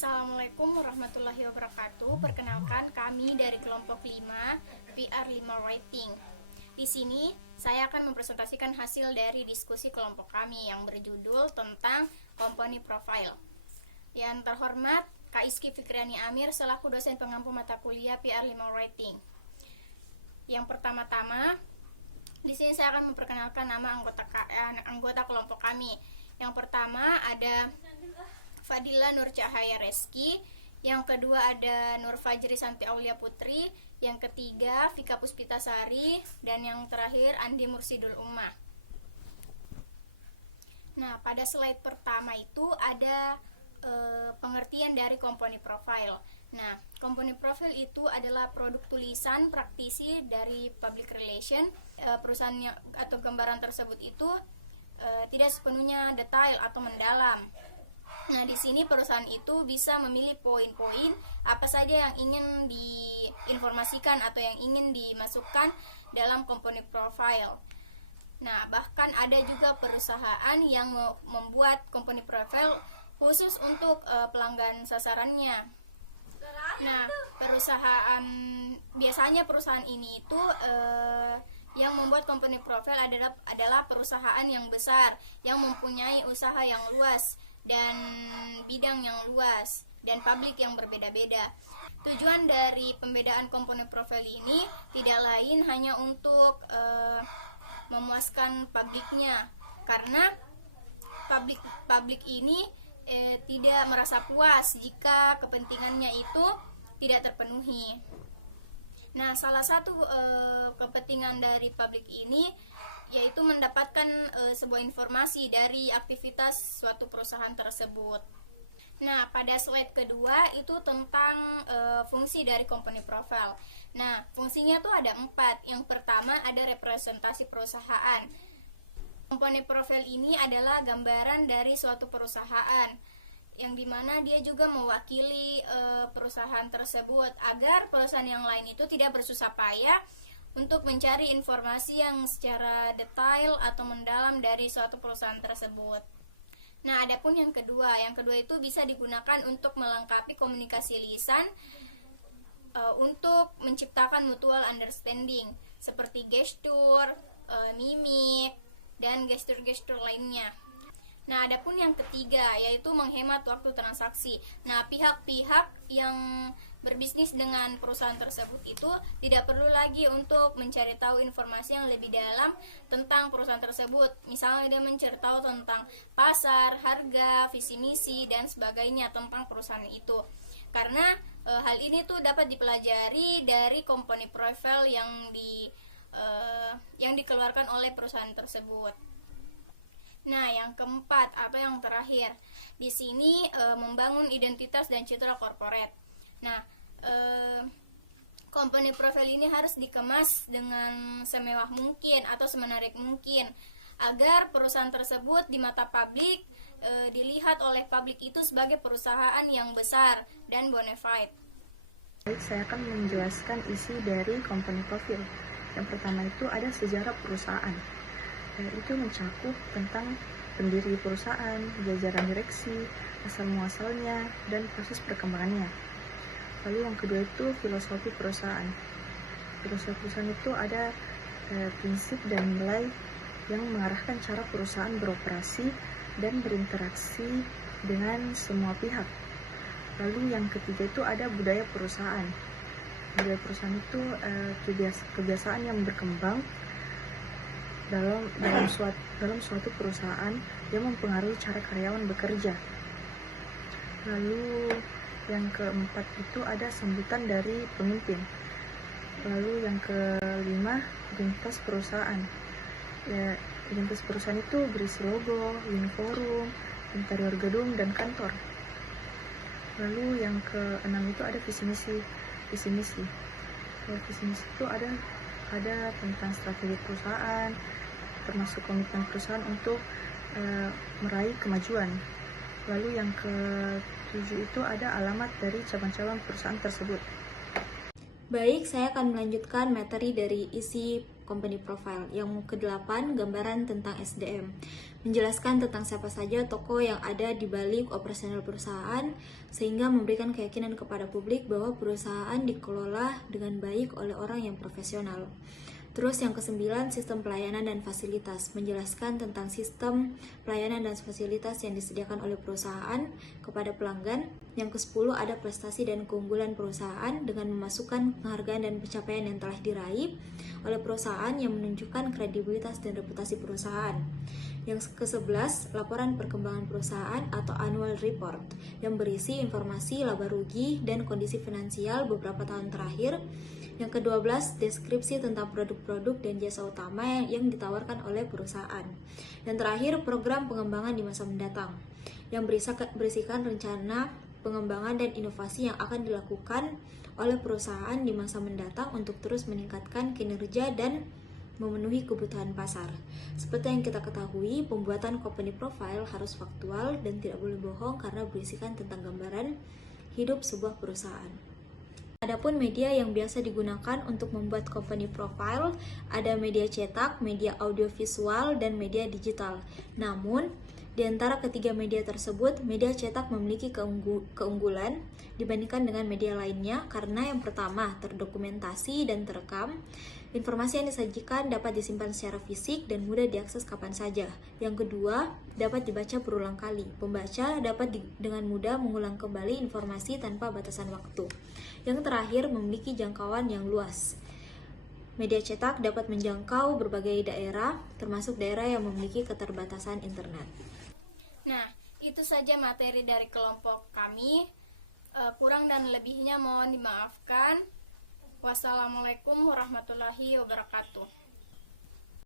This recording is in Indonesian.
Assalamualaikum warahmatullahi wabarakatuh. Perkenalkan, kami dari kelompok 5 PR5 Writing. Di sini saya akan mempresentasikan hasil dari diskusi kelompok kami yang berjudul tentang company profile. Yang terhormat Kak Iski Fikriani Amir selaku dosen pengampu mata kuliah PR5 Writing. Yang pertama-tama, di sini saya akan memperkenalkan nama anggota kelompok kami. Yang pertama ada Fadila Nur Cahaya Reski, yang kedua ada Nur Fajri Santi Aulia Putri, yang ketiga Vika Puspitasari, dan yang terakhir Andi Mursidul Ummah. Nah, pada slide pertama itu ada pengertian dari company profile. Nah, company profile itu adalah produk tulisan praktisi dari public relation. Perusahaannya atau gambaran tersebut itu tidak sepenuhnya detail atau mendalam. Nah, di sini perusahaan itu bisa memilih poin-poin apa saja yang ingin diinformasikan atau yang ingin dimasukkan dalam company profile. Nah, bahkan ada juga perusahaan yang membuat company profile khusus untuk pelanggan sasarannya. Nah, biasanya perusahaan ini itu yang membuat company profile adalah perusahaan yang besar, yang mempunyai usaha yang luas dan bidang yang luas dan publik yang berbeda-beda. Tujuan dari pembedaan company profile ini tidak lain hanya untuk memuaskan publiknya, karena publik ini tidak merasa puas jika kepentingannya itu tidak terpenuhi. Nah, salah satu kepentingan dari publik ini yaitu mendapatkan sebuah informasi dari aktivitas suatu perusahaan tersebut. Nah, pada slide kedua itu tentang fungsi dari company profile. Nah, fungsinya tuh ada 4. Yang pertama ada representasi perusahaan. Company profile ini adalah gambaran dari suatu perusahaan, yang dimana dia juga mewakili perusahaan tersebut agar perusahaan yang lain itu tidak bersusah payah untuk mencari informasi yang secara detail atau mendalam dari suatu perusahaan tersebut. Nah, adapun yang kedua itu bisa digunakan untuk melengkapi komunikasi lisan untuk menciptakan mutual understanding seperti gestur, mimik, dan gestur-gestur lainnya. Nah, adapun yang ketiga yaitu menghemat waktu transaksi. Nah, pihak-pihak yang berbisnis dengan perusahaan tersebut itu tidak perlu lagi untuk mencari tahu informasi yang lebih dalam tentang perusahaan tersebut. Misalnya dia mencari tahu tentang pasar, harga, visi misi, dan sebagainya tentang perusahaan itu. Karena hal ini tuh dapat dipelajari dari company profile yang dikeluarkan oleh perusahaan tersebut. Nah, yang keempat atau yang terakhir, di sini membangun identitas dan citra korporat. Nah, company profile ini harus dikemas dengan semewah mungkin atau semenarik mungkin agar perusahaan tersebut di mata publik dilihat oleh publik itu sebagai perusahaan yang besar dan bona fide. Baik, saya akan menjelaskan isi dari company profile. Yang pertama itu ada sejarah perusahaan. Itu mencakup tentang pendiri perusahaan, jajaran direksi, asal-muasalnya, dan proses perkembangannya. Lalu yang kedua itu filosofi perusahaan. Filosofi perusahaan itu ada prinsip dan nilai yang mengarahkan cara perusahaan beroperasi dan berinteraksi dengan semua pihak. Lalu yang ketiga itu ada budaya perusahaan. Budaya perusahaan itu kebiasaan yang berkembang dalam suatu perusahaan yang mempengaruhi cara karyawan bekerja. Lalu yang keempat itu ada sambutan dari pemimpin. Lalu yang kelima, identitas perusahaan. Identitas perusahaan itu berisi logo, uniform, interior gedung, dan kantor. Lalu yang keenam itu ada visi misi. Visi misi itu ada tentang strategi perusahaan, termasuk komitmen perusahaan untuk meraih kemajuan. Lalu yang ke-7 itu ada alamat dari cabang-cabang perusahaan tersebut. Baik, saya akan melanjutkan materi dari isi company profile. Yang ke-8, gambaran tentang SDM. Menjelaskan tentang siapa saja tokoh yang ada di balik operasional perusahaan, sehingga memberikan keyakinan kepada publik bahwa perusahaan dikelola dengan baik oleh orang yang profesional. Terus yang ke-9, sistem pelayanan dan fasilitas. Menjelaskan tentang sistem pelayanan dan fasilitas yang disediakan oleh perusahaan kepada pelanggan. Yang ke-10, ada prestasi dan keunggulan perusahaan dengan memasukkan penghargaan dan pencapaian yang telah diraih oleh perusahaan yang menunjukkan kredibilitas dan reputasi perusahaan. Yang ke-11, laporan perkembangan perusahaan atau annual report yang berisi informasi laba rugi dan kondisi finansial beberapa tahun terakhir. Yang ke-12, deskripsi tentang produk-produk dan jasa utama yang ditawarkan oleh perusahaan. Dan terakhir, program pengembangan di masa mendatang yang berisikan rencana pengembangan dan inovasi yang akan dilakukan oleh perusahaan di masa mendatang untuk terus meningkatkan kinerja dan memenuhi kebutuhan pasar. Seperti yang kita ketahui, pembuatan company profile harus faktual dan tidak boleh bohong karena berisikan tentang gambaran hidup sebuah perusahaan. Adapun media yang biasa digunakan untuk membuat company profile ada media cetak, media audiovisual, dan media digital. Namun, di antara ketiga media tersebut, media cetak memiliki keunggulan dibandingkan dengan media lainnya karena yang pertama, terdokumentasi dan terekam. Informasi yang disajikan dapat disimpan secara fisik dan mudah diakses kapan saja. Yang kedua, dapat dibaca berulang kali. Pembaca dapat dengan mudah mengulang kembali informasi tanpa batasan waktu. Yang terakhir, memiliki jangkauan yang luas. Media cetak dapat menjangkau berbagai daerah, termasuk daerah yang memiliki keterbatasan internet. Nah, itu saja materi dari kelompok kami. Kurang dan lebihnya mohon dimaafkan. Wassalamualaikum warahmatullahi wabarakatuh.